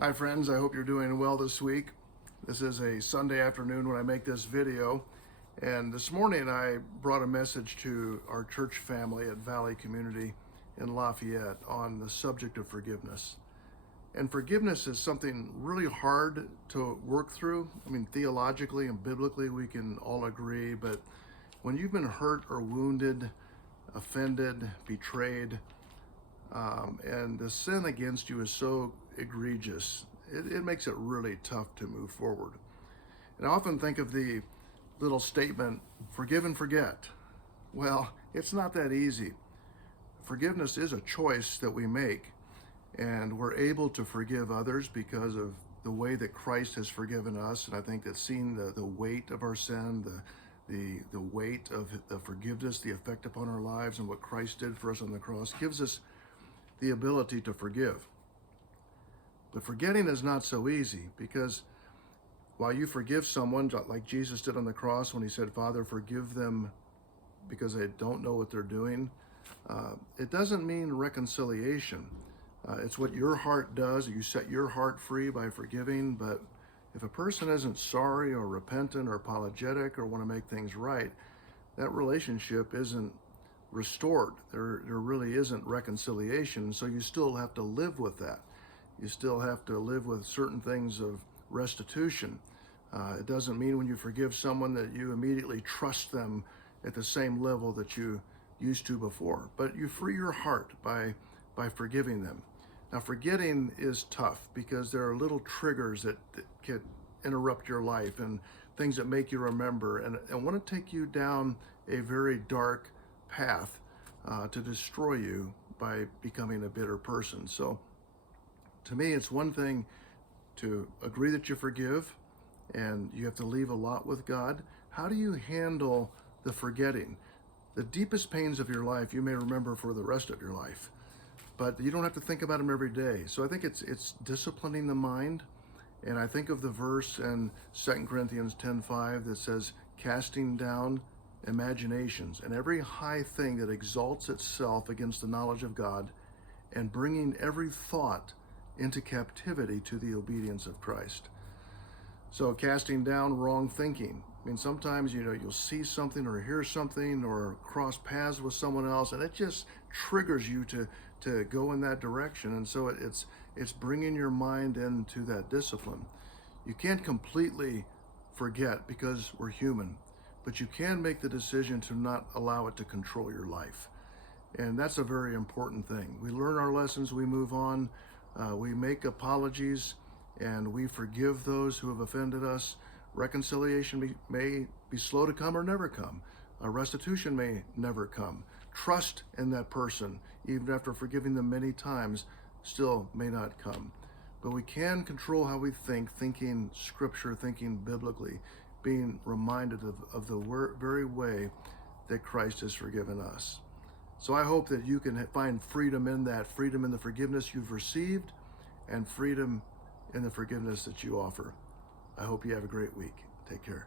Hi friends, I hope you're doing well this week. This is a Sunday afternoon when I make this video. And this morning I brought a message to our church family at Valley Community in Lafayette on the subject of forgiveness. And forgiveness is something really hard to work through. I mean, theologically and biblically we can all agree, but when you've been hurt or wounded, offended, betrayed, and the sin against you is so egregious, it makes it really tough to move forward. And I often think of the little statement, forgive and forget. Well, it's not that easy. Forgiveness is a choice that we make, and we're able to forgive others because of the way that Christ has forgiven us. And I think that seeing the weight of our sin, the weight of the forgiveness, the effect upon our lives, and what Christ did for us on the cross gives us the ability to forgive. But forgetting is not so easy, because while you forgive someone, like Jesus did on the cross when he said, Father, forgive them because they don't know what they're doing, it doesn't mean reconciliation. It's what your heart does. You set your heart free by forgiving, but if a person isn't sorry or repentant or apologetic or want to make things right, that relationship isn't restored. There really isn't reconciliation, so you still have to live with that. You still have to live with certain things of restitution. It doesn't mean when you forgive someone that you immediately trust them at the same level that you used to before, but you free your heart by forgiving them. Now, forgetting is tough because there are little triggers that can interrupt your life and things that make you remember and want to take you down a very dark path to destroy you by becoming a bitter person. So to me, it's one thing to agree that you forgive, and you have to leave a lot with God. How do you handle the forgetting? The deepest pains of your life you may remember for the rest of your life, but you don't have to think about them every day. So I think it's disciplining the mind. And I think of the verse in 2 Corinthians 10:5 that says, casting down imaginations and every high thing that exalts itself against the knowledge of God, and bringing every thought into captivity to the obedience of Christ. So casting down wrong thinking. I mean, sometimes, you'll see something or hear something or cross paths with someone else, and it just triggers you to go in that direction. And so it's bringing your mind into that discipline. You can't completely forget because we're human, but you can make the decision to not allow it to control your life. And that's a very important thing. We learn our lessons, we move on, we make apologies, and we forgive those who have offended us. Reconciliation may be slow to come or never come. Restitution may never come. Trust in that person, even after forgiving them many times, still may not come. But we can control how we think, thinking scripture, thinking biblically, being reminded of the very way that Christ has forgiven us. So I hope that you can find freedom in that, freedom in the forgiveness you've received, and freedom in the forgiveness that you offer. I hope you have a great week. Take care.